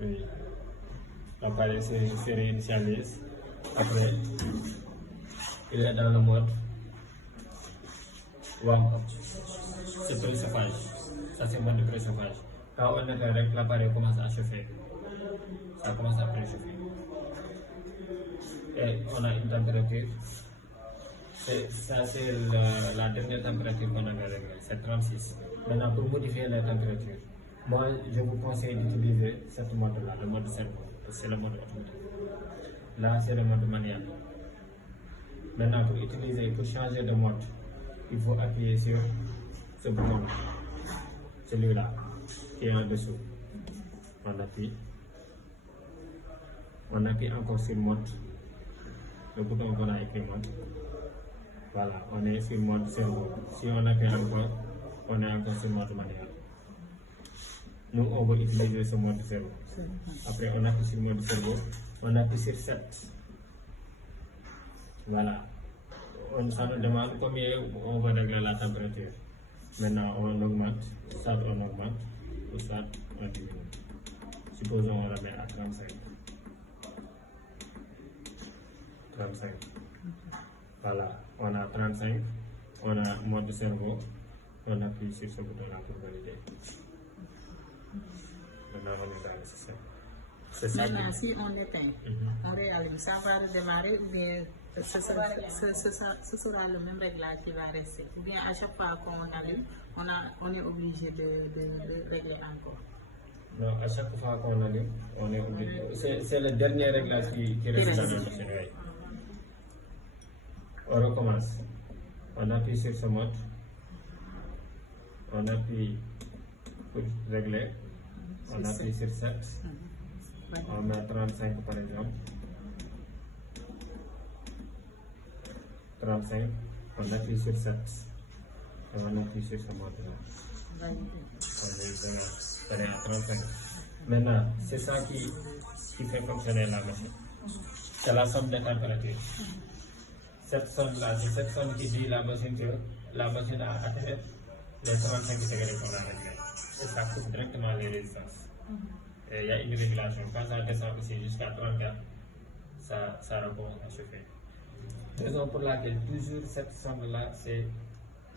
Oui. L'appareil se réinitialise. Après, il est dans le mode warm-up. C'est préchauffage. Ça, c'est le mode de préchauffage. Quand on est correct, l'appareil commence à chauffer. Ça commence à préchauffer. Et on a une température. Ça, c'est la dernière température qu'on avait réglée. C'est 36. Maintenant, pour modifier la température, moi, je vous conseille d'utiliser cette mode-là, le mode cerveau. C'est le mode automatique. Là, c'est le mode manuel. Maintenant, pour changer de mode, il faut appuyer sur ce bouton, celui-là, qui est en dessous. On appuie encore sur mode, le bouton qu'on a écrit mode. Voilà, on est sur mode cerveau. Si on appuie encore, on est encore sur mode manuel. Nous, on va utiliser ce mode cerveau. Après, on appuie sur mode cerveau, on appuie sur 7. Voilà. Ça nous demande combien on va régler la température. Maintenant, on augmente, ça on augmente, ou ça on diminue. Supposons on la met à 35. 35. Voilà, on a 35, on a mode cerveau, on appuie sur ce bouton-là pour valider. Maintenant, on est dans le système. C'est ça. Maintenant, si on éteint, on réallume, ça va redémarrer ou bien ce sera le même réglage qui va rester. Ou bien à chaque fois qu'on allume, on est obligé de régler encore. Non, à chaque fois qu'on allume, on est obligé. C'est le dernier réglage qui reste dans la machine. On recommence. On appuie sur ce mode. On appuie pour régler. On appuie sur 7. On met 35 par exemple. 35. On appuie sur 7. Et on appuie sur ce mode-là. On est à 35. Maintenant, c'est ça qui fait fonctionner la machine. C'est la somme des températures. Cette somme-là, c'est cette somme qui dit la machine a atteint les 35 degrés qu'on a réglé. Et ça coupe directement les résistances. Et il y a une régulation. Quand ça descend aussi jusqu'à 34, ça recommence à chauffer. Raison pour laquelle toujours cette somme-là, c'est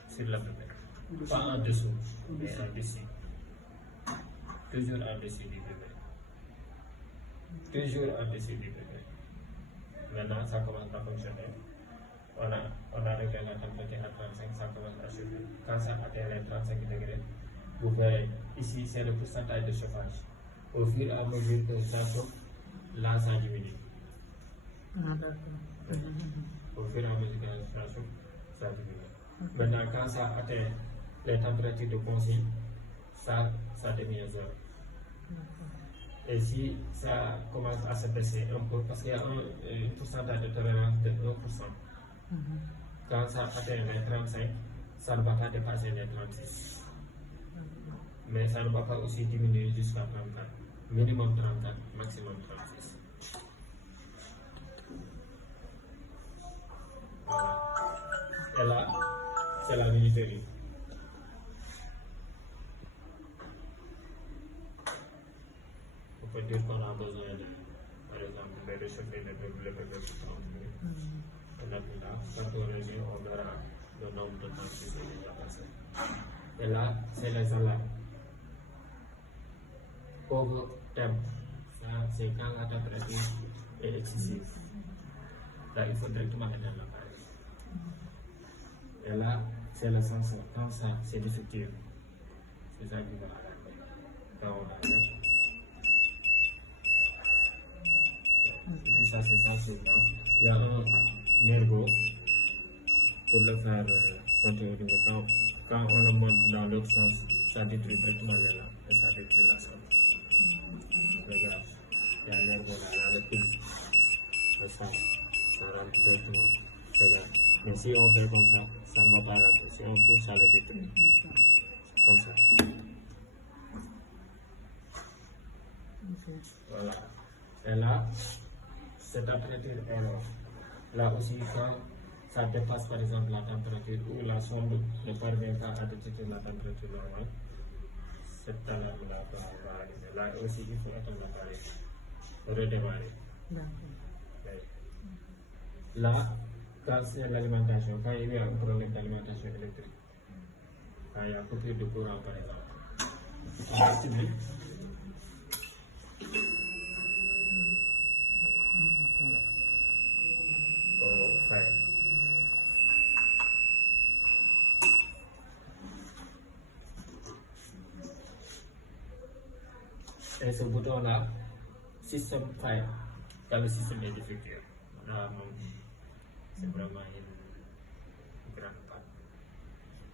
sur le bébé. Pas en dessous, mais en dessus. Toujours en dessus du bébé. Toujours en dessus du bébé. Maintenant, ça commence à fonctionner. On a réglé la température à 35, ça commence à chauffer. Quand ça atteint les 35 degrés, vous verrez, ici c'est le pourcentage de chauffage. Au fur et à mesure que ça chauffe, là ça diminue. Au fur et à mesure que ça chauffe, ça diminue. Maintenant, quand ça atteint les températures de consigne, ça devient 0. Et si ça commence à se baisser un peu, parce qu'il y a un pourcentage de tolérance de 1%. Quand ça atteint les 35, ça ne va pas dépasser les 36. Mais ça ne va pas aussi diminuer jusqu'à 34. Minimum 34, maximum 36. Voilà. Et là, c'est la minuterie. On peut dire qu'on a besoin de, par exemple, de réchauffer le bébé pour 30 minutes. On appuie là, quand on résume, on verra le nombre de temps qui s'est déjà passé. Et là, c'est les alarmes. Pauvre thème, ça c'est quand la température est excessive. Là, il faut directement éteindre l'appareil. Et là, c'est le senseur. Quand ça, c'est défectueux. C'est ça qui va alarmer. Quand on allume. Et puis ça, c'est sensible. Il y a un ergot pour le faire contrôler. Quand on le monte dans l'autre sens, ça détruit directement le là et ça détruit la sonde. Regarde, il y a un ergot dans le pile. Et ça rentre directement. Regarde. Mais si on fait comme ça, ça ne va pas rentrer. Si on pousse, ça le détruit. Comme ça. Voilà. Et là, cette température est là. Là aussi, quand ça dépasse par exemple la température ou la sonde ne parvient pas à détecter la température normale, cette alarme-là va allumer. Là aussi, il faut attendre l'appareil. Redémarrer. D'accord. Oui. Là, quand c'est l'alimentation, quand il y a un problème d'alimentation électrique, quand il y a coupure de courant par exemple, il va activer. Au fire. Et ce bouton-là, système fire, quand le système est défectueux, là, c'est vraiment une grande panne.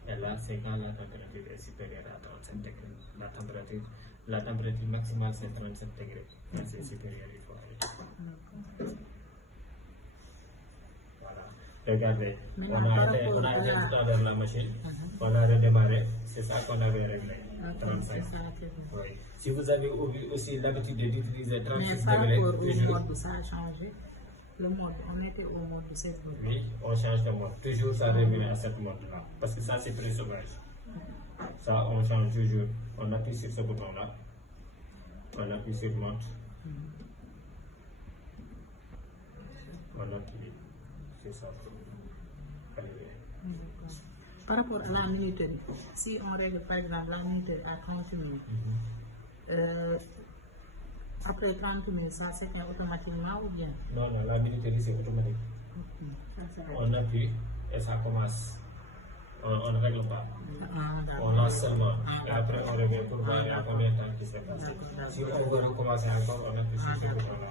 Et là, c'est quand la température est supérieure à 37 degrés. La température maximale, c'est 37 degrés. Quand c'est supérieur, il faut arrêter. Voilà. Regardez, on a éteint tout à l'heure la machine, on a redémarré, c'est ça qu'on avait réglé. 35. Oui. Si vous avez aussi l'habitude d'utiliser 36 mais par degrés, rapport au mode, ça a changé. Le mode, on était au mode de 7 degrés. Oui, on change de mode. Toujours ça revient à cette mode-là. Parce que ça, c'est très sauvage. Ça, on change toujours. On appuie sur ce bouton-là. On appuie sur mode. On appuie. C'est ça. Par rapport à la minuterie, si on règle par exemple la minuterie à 30 minutes, après 30 minutes, ça s'éteint automatiquement ou bien? Non, non, la minuterie c'est automatique. On appuie et ça commence. On ne règle pas. On lance seulement. Et après on revient pour voir à combien de temps qui s'est passé. Si on veut recommencer encore, on appuie sur ce bouton-là.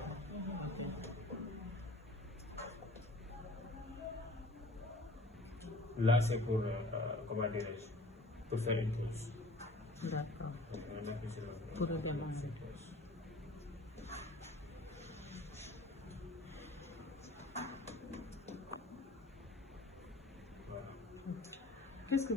Là, c'est pour, comment dirais-je, pour faire une pause. D'accord. On appuie sur le bouton. Pour redémarrer. Voilà. Qu'est-ce que